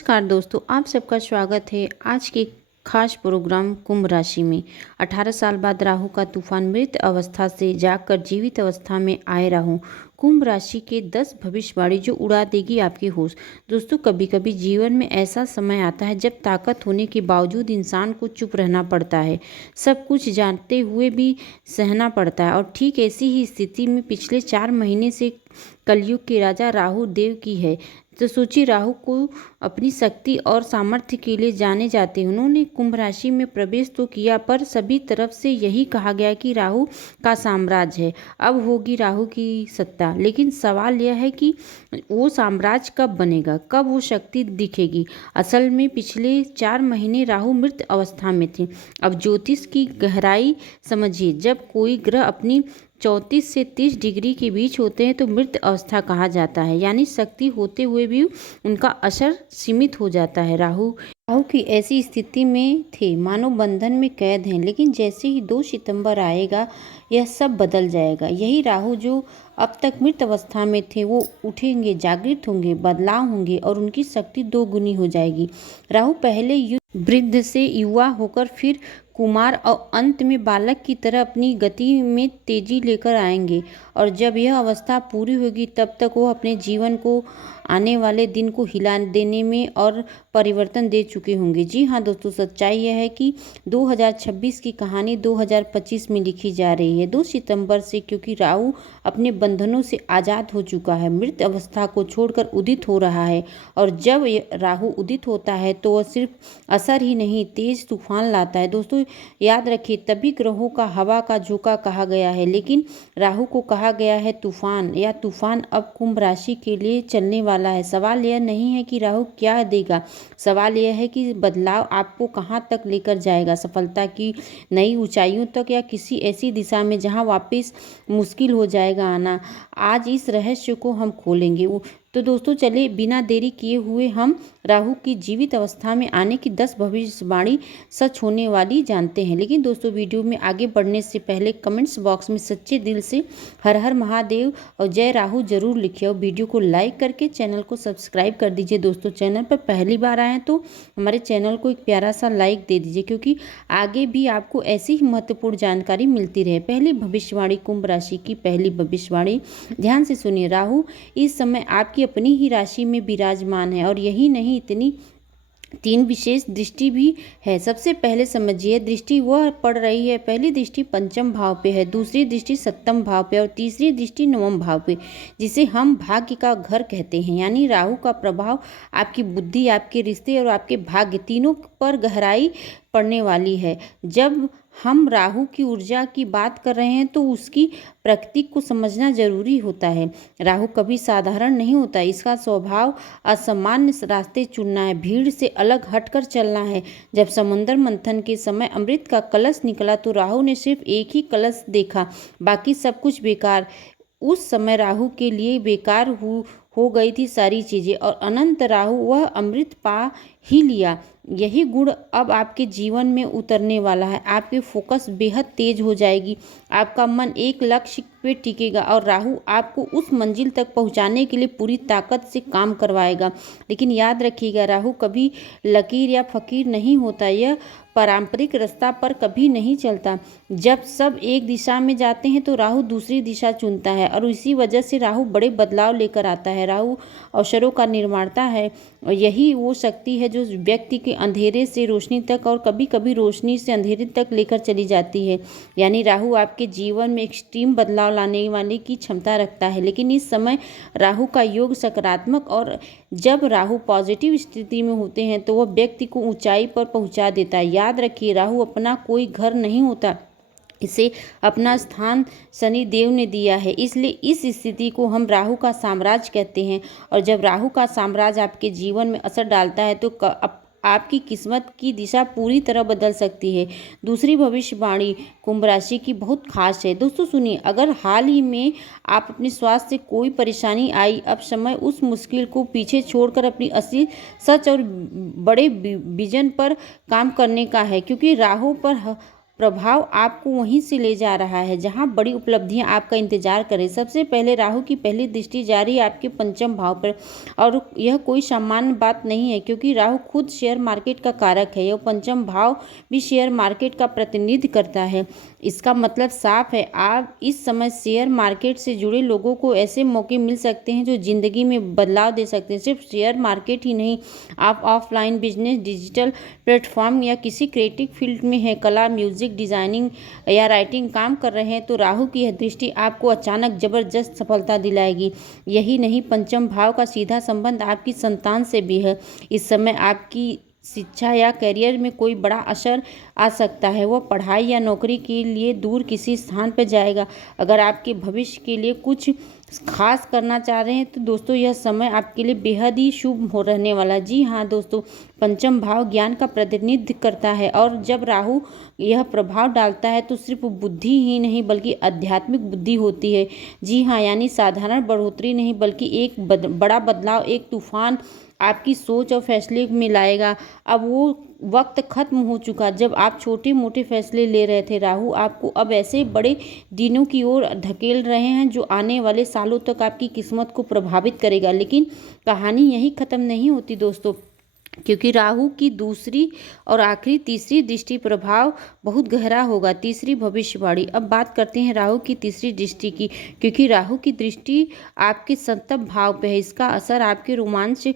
नमस्कार दोस्तों, आप सबका स्वागत है आज के खास प्रोग्राम कुंभ राशि में। 18 साल बाद राहु का तूफान मृत अवस्था से जागकर जीवित अवस्था में आए राहु कुंभ राशि के 10 भविष्यवाणी जो उड़ा देगी आपकी होश। दोस्तों, कभी कभी जीवन में ऐसा समय आता है जब ताकत होने के बावजूद इंसान को चुप रहना पड़ता है, सब कुछ जानते हुए भी सहना पड़ता है। और ठीक ऐसी ही स्थिति में पिछले 4 महीने से कलयुग के राजा राहु देव की है। तो सोचिए, राहु को अपनी शक्ति और सामर्थ्य के लिए जाने जाते हैं। उन्होंने कुंभ राशि में प्रवेश तो किया, पर सभी तरफ से यही कहा गया कि राहु का साम्राज्य है, अब होगी राहु की सत्ता। लेकिन सवाल यह है कि वो साम्राज्य कब बनेगा, कब वो शक्ति दिखेगी। असल में पिछले 4 महीने राहु मृत अवस्था में थे। अब ज्योतिष की गहराई समझिए, जब कोई ग्रह अपनी 34 से 30 डिग्री के बीच होते हैं तो मृत अवस्था कहा जाता है, यानी शक्ति होते हुए भी उनका असर सीमित हो जाता है। राहु की ऐसी स्थिति में थे मानो बंधन में कैद हैं, लेकिन जैसे ही 2 सितंबर आएगा यह सब बदल जाएगा। यही राहु जो अब तक मृत अवस्था में थे वो उठेंगे, जागृत होंगे, बदलाव होंगे और उनकी शक्ति 2 गुनी हो जाएगी। राहु पहले वृद्ध से युवा होकर फिर कुमार और अंत में बालक की तरह अपनी गति में तेजी लेकर आएंगे। और जब यह अवस्था पूरी होगी तब तक वो अपने जीवन को आने वाले दिन को हिला देने में और परिवर्तन दे चुके होंगे। जी हाँ दोस्तों, सच्चाई यह है कि 2026 की कहानी 2025 में लिखी जा रही है 2 सितंबर से, क्योंकि राहु अपने बंधनों से आज़ाद हो चुका है, मृत अवस्था को छोड़कर उदित हो रहा है। और जब राहु उदित होता है तो वह सिर्फ असर ही नहीं, तेज तूफान लाता है। दोस्तों याद रखिए, तभी ग्रहों का हवा का झोंका कहा गया है, लेकिन राहु को कहा गया है तूफान। या तूफान अब कुंभ राशि के लिए चलने वाला है। सवाल यह नहीं है कि राहु क्या देगा, सवाल यह है कि बदलाव आपको कहाँ तक लेकर जाएगा, सफलता की नई ऊंचाइयों तक या किसी ऐसी दिशा में जहां वापस मुश्किल हो जाएगा आना। आज इस रहस्य को हम खोलेंगे। तो दोस्तों चलिए बिना देरी किए हुए हम राहु की जीवित अवस्था में आने की 10 भविष्यवाणी सच होने वाली जानते हैं। लेकिन दोस्तों, वीडियो में आगे बढ़ने से पहले कमेंट्स बॉक्स में सच्चे दिल से हर हर महादेव और जय राहु जरूर लिखिए और वीडियो को लाइक करके चैनल को सब्सक्राइब कर दीजिए। दोस्तों, चैनल पर पहली बार आए हैं तो हमारे चैनल को एक प्यारा सा लाइक दे दीजिए, क्योंकि आगे भी आपको ऐसी ही महत्वपूर्ण जानकारी मिलती रहे। पहली भविष्यवाणी, कुंभ राशि की पहली भविष्यवाणी, ध्यान से सुनिए। राहु इस समय आपकी अपनी ही राशि में विराजमान है, और यही नहीं, इतनी 3 विशेष दृष्टि भी है। सबसे पहले समझिए, दृष्टि वह पड़ रही है। पहली दृष्टि पंचम भाव पे है, दूसरी दृष्टि सप्तम भाव पे और तीसरी दृष्टि नवम भाव पे, जिसे हम भाग्य का घर कहते हैं। यानी राहु का प्रभाव आपकी बुद्धि, आपके रिश्ते और आपके भाग्य तीनों पर गहराई पड़ने वाली है। जब हम राहु की ऊर्जा की बात कर रहे हैं तो उसकी प्रकृति को समझना जरूरी होता है। राहु कभी साधारण नहीं होता, इसका स्वभाव असामान्य रास्ते चुनना है, भीड़ से अलग हटकर चलना है। जब समुद्र मंथन के समय अमृत का कलश निकला तो राहु ने सिर्फ एक ही कलश देखा, बाकी सब कुछ बेकार। उस समय राहु के लिए बेकार हो गई थी सारी चीजें, और अनंत राहु वह अमृत पा ही लिया। यही गुण अब आपके जीवन में उतरने वाला है। आपकी फोकस बेहद तेज हो जाएगी, आपका मन एक लक्ष्य पे टिकेगा और राहु आपको उस मंजिल तक पहुंचाने के लिए पूरी ताकत से काम करवाएगा। लेकिन याद रखिएगा, राहु कभी लकीर या फकीर नहीं होता, यह पारंपरिक रास्ता पर कभी नहीं चलता। जब सब एक दिशा में जाते हैं तो राहु दूसरी दिशा चुनता है, और इसी वजह से राहु बड़े बदलाव लेकर आता है। राहु अवसरों का निर्माता है, और यही वो शक्ति है जो व्यक्ति के अंधेरे से रोशनी तक और कभी कभी रोशनी से अंधेरे तक लेकर चली जाती है। यानी राहु आपके जीवन में एक्सट्रीम बदलाव लाने वाले की क्षमता रखता है। लेकिन इस समय राहु का योग सकारात्मक, और जब राहु पॉजिटिव स्थिति में होते हैं तो वह व्यक्ति को ऊंचाई पर पहुंचा देता है। याद रखिए, राहु अपना कोई घर नहीं होता, इसे अपना स्थान शनि देव ने दिया है, इसलिए इस स्थिति को हम राहु का साम्राज्य कहते हैं। और जब राहु का साम्राज्य आपके जीवन में असर डालता है तो आपकी किस्मत की दिशा पूरी तरह बदल सकती है। दूसरी भविष्यवाणी कुंभ राशि की बहुत खास है। दोस्तों सुनिए, अगर हाल ही में आप अपने स्वास्थ्य से कोई परेशानी आई, अब समय उस मुश्किल को पीछे छोड़कर अपनी असली सच और बड़े विजन पर काम करने का है, क्योंकि राहु पर प्रभाव आपको वहीं से ले जा रहा है जहां बड़ी उपलब्धियां आपका इंतजार करें। सबसे पहले राहु की पहली दृष्टि जारी है आपके पंचम भाव पर, और यह कोई सामान्य बात नहीं है क्योंकि राहु खुद शेयर मार्केट का कारक है। यह पंचम भाव भी शेयर मार्केट का प्रतिनिधित्व करता है। इसका मतलब साफ है, आप इस समय शेयर मार्केट से जुड़े लोगों को ऐसे मौके मिल सकते हैं जो जिंदगी में बदलाव दे सकते हैं। सिर्फ शेयर मार्केट ही नहीं, आप ऑफलाइन बिजनेस, डिजिटल प्लेटफॉर्म या किसी क्रिएटिव फील्ड में है, कला, म्यूजिक, डिजाइनिंग या राइटिंग काम कर रहे हैं तो राहु की यह दृष्टि आपको अचानक जबरदस्त सफलता दिलाएगी। यही नहीं, पंचम भाव का सीधा संबंध आपकी संतान से भी है। इस समय आपकी शिक्षा या करियर में कोई बड़ा असर आ सकता है। वह पढ़ाई या नौकरी के लिए दूर किसी स्थान पर जाएगा। अगर आपके भविष्य के लिए कुछ खास करना चाह रहे हैं तो दोस्तों यह समय आपके लिए बेहद ही शुभ हो रहने वाला। जी हाँ दोस्तों, पंचम भाव ज्ञान का प्रतिनिधित्व करता है और जब राहु यह प्रभाव डालता है तो सिर्फ बुद्धि ही नहीं बल्कि आध्यात्मिक बुद्धि होती है। जी हाँ, यानी साधारण बढ़ोतरी नहीं बल्कि एक बड़ा बदलाव, एक तूफान आपकी सोच और फैसले में लाएगा। अब वो वक्त खत्म हो चुका जब आप छोटे मोटे फैसले ले रहे थे। राहु आपको अब ऐसे बड़े दिनों की ओर धकेल रहे हैं जो आने वाले सालों तक आपकी किस्मत को प्रभावित करेगा। लेकिन कहानी यही खत्म नहीं होती दोस्तों, क्योंकि राहु की दूसरी और आखिरी तीसरी दृष्टि प्रभाव बहुत गहरा होगा। तीसरी भविष्यवाणी। अब बात करते हैं राहु की तीसरी दृष्टि की, क्योंकि राहु की दृष्टि आपके सप्तम भाव पे है। इसका असर आपके रोमांच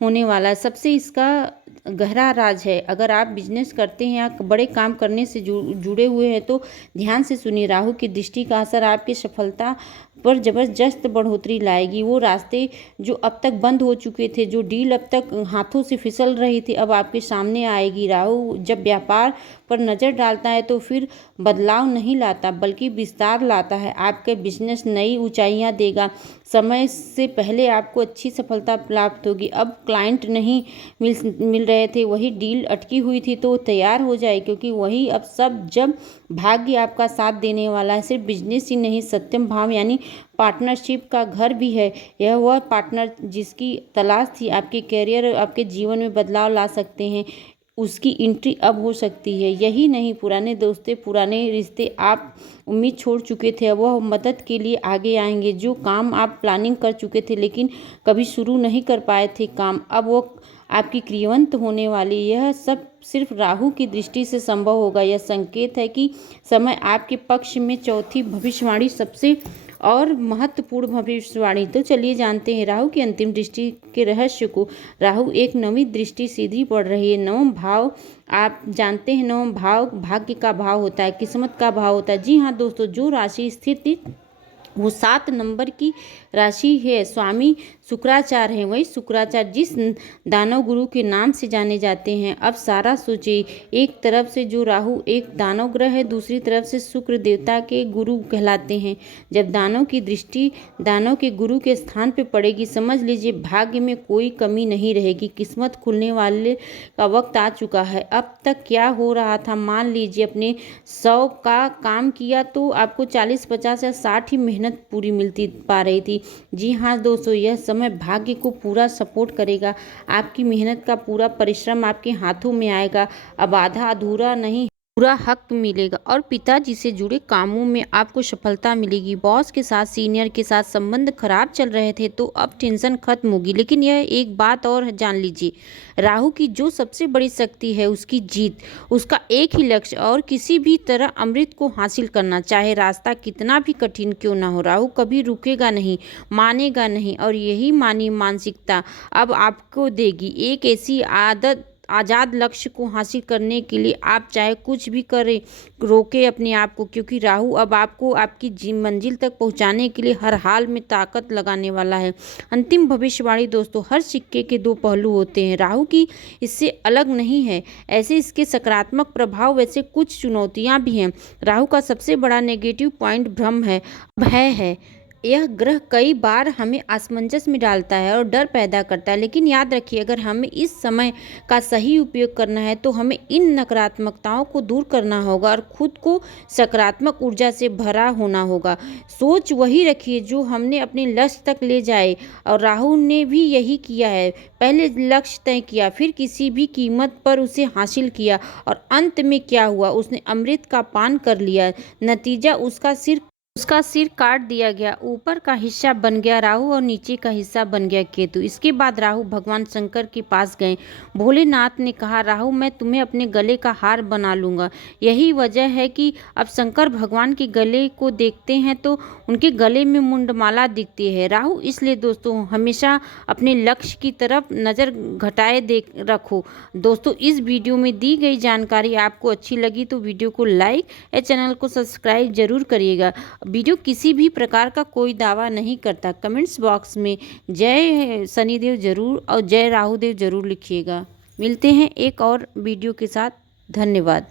होने वाला है। सबसे इसका गहरा राज है। अगर आप बिजनेस करते हैं या बड़े काम करने से जुड़े हुए हैं तो ध्यान से सुनिए। राहु की दृष्टि का असर आपकी सफलता पर जबरदस्त बढ़ोतरी लाएगी। वो रास्ते जो अब तक बंद हो चुके थे, जो डील अब तक हाथों से फिसल रही थी, अब आपके सामने आएगी। राहु जब व्यापार पर नज़र डालता है तो फिर बदलाव नहीं लाता बल्कि विस्तार लाता है। आपके बिजनेस नई ऊंचाइयां देगा। समय से पहले आपको अच्छी सफलता प्राप्त होगी। अब क्लाइंट नहीं मिल रहे थे, वही डील अटकी हुई थी तो तैयार हो जाए, क्योंकि वही अब सब जब भाग्य आपका साथ देने वाला है। सिर्फ बिजनेस ही नहीं, सप्तम भाव यानी पार्टनरशिप का घर भी है। यह वह पार्टनर जिसकी तलाश थी, आपके करियर, आपके जीवन में बदलाव ला सकते हैं, उसकी एंट्री अब हो सकती है। यही नहीं, पुराने दोस्तें, पुराने रिश्ते आप उम्मीद छोड़ चुके थे, अब वह मदद के लिए आगे आएंगे। जो काम आप प्लानिंग कर चुके थे लेकिन कभी शुरू नहीं कर पाए थे काम, अब वो आपकी क्रियान्वित होने वाली। यह सब सिर्फ राहु की दृष्टि से संभव होगा। यह संकेत है कि समय आपके पक्ष में। चौथी भविष्यवाणी सबसे और महत्वपूर्ण भविष्यवाणी। तो चलिए जानते हैं राहु की अंतिम दृष्टि के रहस्य को। राहु एक नवी दृष्टि सीधी पड़ रही है। नवम भाव, आप जानते हैं नवम भाव भाग्य का भाव होता है, किस्मत का भाव होता है। जी हाँ दोस्तों, जो राशि स्थित थी वो 7 नंबर की राशि है। स्वामी शुक्राचार्य हैं। वही शुक्राचार्य जिस दानव गुरु के नाम से जाने जाते हैं। अब सारा सोचिए, एक तरफ से जो राहु एक दानव ग्रह है, दूसरी तरफ से शुक्र देवता के गुरु कहलाते हैं। जब दानव की दृष्टि दानव के गुरु के स्थान पे पड़ेगी, समझ लीजिए भाग्य में कोई कमी नहीं रहेगी। किस्मत खुलने वाले का वक्त आ चुका है। अब तक क्या हो रहा था, मान लीजिए अपने 100 का काम किया तो आपको 40, 50 या 60 ही मेहनत पूरी मिलती पा रही थी। जी हाँ दोस्तों, यह समय भाग्य को पूरा सपोर्ट करेगा। आपकी मेहनत का पूरा परिश्रम आपके हाथों में आएगा। अब आधा अधूरा नहीं, पूरा हक मिलेगा। और पिताजी से जुड़े कामों में आपको सफलता मिलेगी। बॉस के साथ, सीनियर के साथ संबंध खराब चल रहे थे तो अब टेंशन खत्म होगी। लेकिन यह एक बात और जान लीजिए, राहु की जो सबसे बड़ी शक्ति है उसकी जीत। उसका एक ही लक्ष्य, और किसी भी तरह अमृत को हासिल करना, चाहे रास्ता कितना भी कठिन क्यों ना हो। राहु कभी रुकेगा नहीं, मानेगा नहीं, और यही मानसिकता अब आपको देगी एक ऐसी आदत आज़ाद लक्ष्य को हासिल करने के लिए आप चाहे कुछ भी करें, रोके अपने आप को, क्योंकि राहु अब आपको आपकी मंजिल तक पहुंचाने के लिए हर हाल में ताकत लगाने वाला है। अंतिम भविष्यवाणी दोस्तों, हर सिक्के के दो पहलू होते हैं। राहु की इससे अलग नहीं है। ऐसे इसके सकारात्मक प्रभाव, वैसे कुछ चुनौतियां भी हैं। राहु का सबसे बड़ा नेगेटिव पॉइंट भ्रम है, भय है। यह ग्रह कई बार हमें असमंजस में डालता है और डर पैदा करता है, लेकिन याद रखिए अगर हमें इस समय का सही उपयोग करना है तो हमें इन नकारात्मकताओं को दूर करना होगा और खुद को सकारात्मक ऊर्जा से भरा होना होगा। सोच वही रखिए जो हमने अपने लक्ष्य तक ले जाए, और राहु ने भी यही किया है। पहले लक्ष्य तय किया, फिर किसी भी कीमत पर उसे हासिल किया, और अंत में क्या हुआ, उसने अमृत का पान कर लिया। नतीजा उसका सिर काट दिया गया। ऊपर का हिस्सा बन गया राहु और नीचे का हिस्सा बन गया केतु। इसके बाद राहु भगवान शंकर के पास गए। भोलेनाथ ने कहा, राहु मैं तुम्हें अपने गले का हार बना लूंगा। यही वजह है कि अब शंकर भगवान के गले को देखते हैं तो उनके गले में मुंडमाला दिखती है। राहु इसलिए दोस्तों हमेशा अपने लक्ष्य की तरफ नज़र घटाए देख रखो। दोस्तों इस वीडियो में दी गई जानकारी आपको अच्छी लगी तो वीडियो को लाइक या चैनल को सब्सक्राइब जरूर करिएगा। वीडियो किसी भी प्रकार का कोई दावा नहीं करता। कमेंट्स बॉक्स में जय शनिदेव जरूर और जय राहुदेव जरूर लिखिएगा। मिलते हैं एक और वीडियो के साथ। धन्यवाद।